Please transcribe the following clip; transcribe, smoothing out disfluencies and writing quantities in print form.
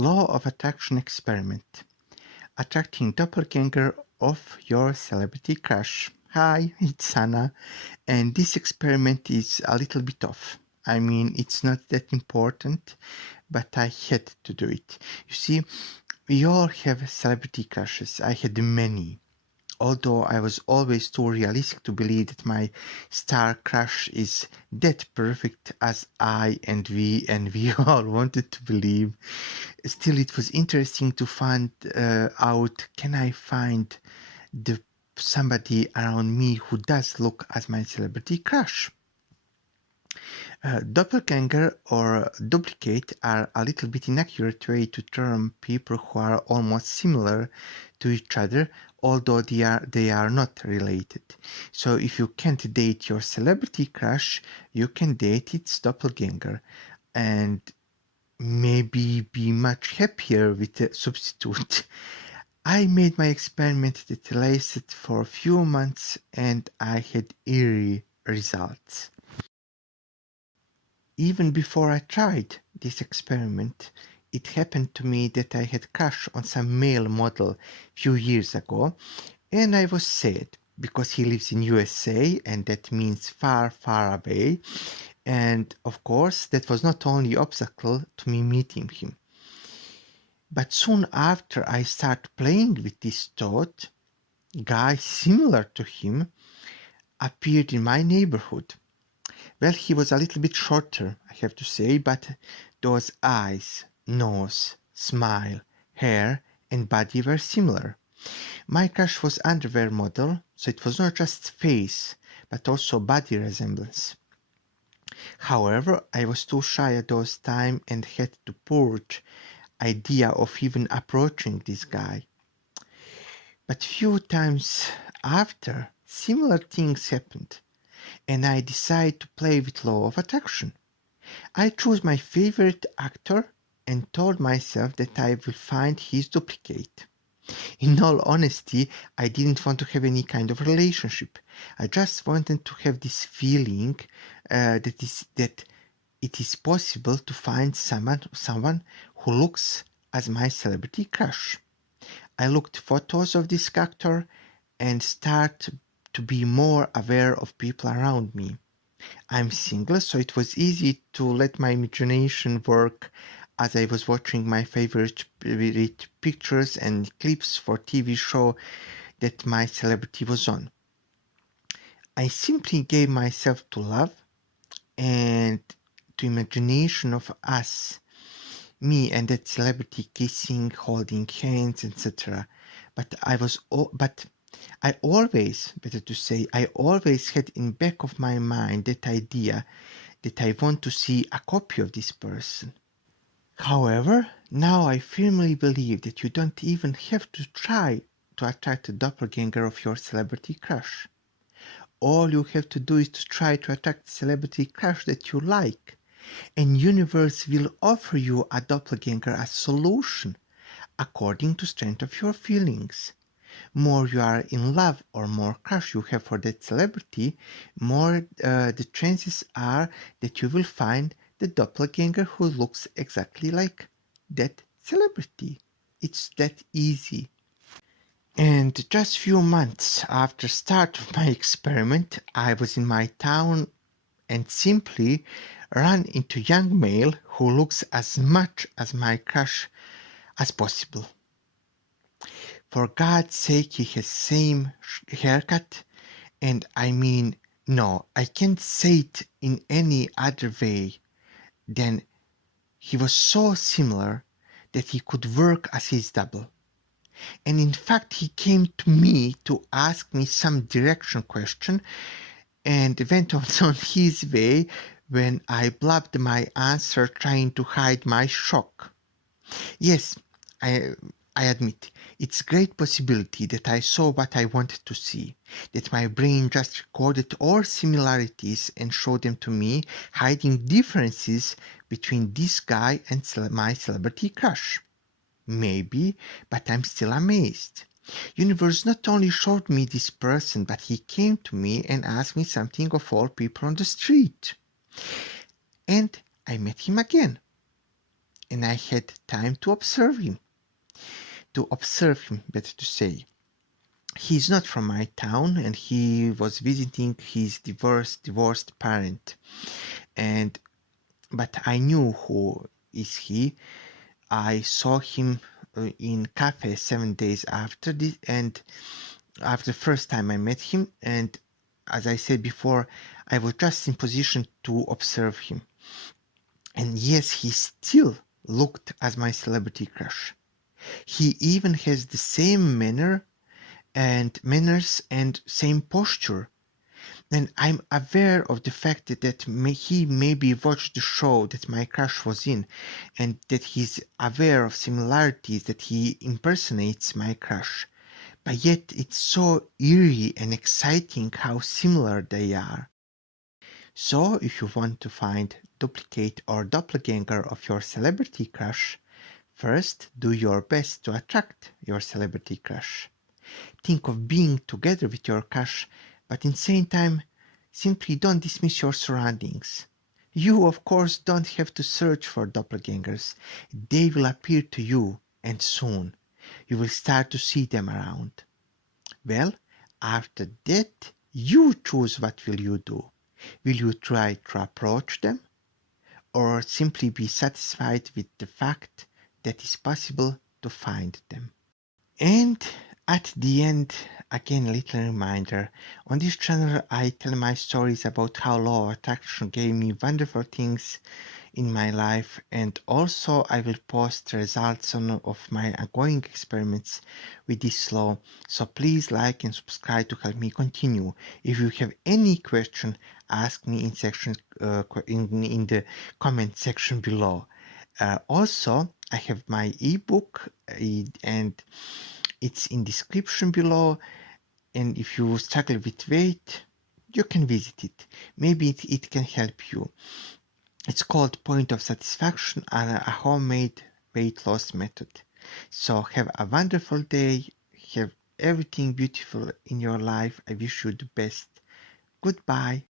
Law of Attraction Experiment. Attracting doppelganger of your celebrity crush. Hi, it's Anna, and this experiment is a little bit off. I mean, it's not that important, but I had to do it. You see, we all have celebrity crushes. I had many. Although I was always too realistic to believe that my star crush is that perfect as I and we all wanted to believe. Still, it was interesting to find out, can I find somebody around me who does look as my celebrity crush? Doppelganger or duplicate are a little bit inaccurate way to term people who are almost similar to each other, although they are not related. So if you can't date your celebrity crush, you can date its doppelganger and maybe be much happier with the substitute. I made my experiment that lasted for a few months and I had eerie results. Even before I tried this experiment, it happened to me that I had crushed on some male model few years ago, and I was sad because he lives in USA and that means far, far away. And of course, that was not only obstacle to me meeting him. But soon after I started playing with this thought, guy similar to him appeared in my neighborhood. Well, he was a little bit shorter, I have to say, but those eyes, nose, smile, hair, and body were similar. My crush was underwear model, so it was not just face, but also body resemblance. However, I was too shy at those time and had to purge idea of even approaching this guy. But few times after, similar things happened, and I decided to play with law of attraction. I chose my favorite actor and told myself that I will find his duplicate. In all honesty, I didn't want to have any kind of relationship. I just wanted to have this feeling that it is possible to find someone who looks as my celebrity crush. I looked photos of this actor and started to be more aware of people around me. I'm single, so it was easy to let my imagination work as I was watching my favorite pictures and clips for TV show that my celebrity was on. I simply gave myself to love and to imagination of us, me and that celebrity kissing, holding hands, etc. But I always had in back of my mind that idea that I want to see a copy of this person. However, now I firmly believe that you don't even have to try to attract a doppelganger of your celebrity crush. All you have to do is to try to attract a celebrity crush that you like, and universe will offer you a doppelganger as solution according to strength of your feelings. More you are in love or more crush you have for that celebrity, more the chances are that you will find the doppelganger who looks exactly like that celebrity. It's that easy. And just few months after start of my experiment, I was in my town and simply ran into young male who looks as much as my crush as possible. For God's sake, he has same haircut, and I mean, no, I can't say it in any other way than he was so similar that he could work as his double. And in fact, he came to me to ask me some direction question and went on his way when I blabbed my answer trying to hide my shock. Yes, I admit, it's a great possibility that I saw what I wanted to see, that my brain just recorded all similarities and showed them to me, hiding differences between this guy and my celebrity crush. Maybe, but I'm still amazed. Universe not only showed me this person, but he came to me and asked me something of all people on the street. And I met him again. and I had time to observe him, better to say. He's not from my town, and he was visiting his divorced parent. But I knew who is he. I saw him in cafe 7 days after this, and after the first time I met him, and as I said before, I was just in position to observe him. And yes, he still looked as my celebrity crush. He even has the same manners and same posture. And I'm aware of the fact that he maybe watched the show that my crush was in, and that he's aware of similarities, that he impersonates my crush. But yet it's so eerie and exciting how similar they are. So if you want to find duplicate or doppelganger of your celebrity crush, first do your best to attract your celebrity crush. Think of being together with your crush, but in the same time, simply don't dismiss your surroundings. You, of course, don't have to search for doppelgangers. They will appear to you, and soon you will start to see them around. Well, after that, you choose what will you do. Will you try to approach them, or simply be satisfied with the fact that it's possible to find them? And at the end, again, a little reminder. On this channel, I tell my stories about how law of attraction gave me wonderful things in my life, and also I will post results of my ongoing experiments with this law. So please like and subscribe to help me continue. If you have any question, ask me in the comment section below. Also, I have my ebook and it's in description below, and if you struggle with weight, you can visit it. Maybe it can help you. It's called Point of Satisfaction, and a homemade weight loss method. So have a wonderful day. Have everything beautiful in your life. I wish you the best. Goodbye.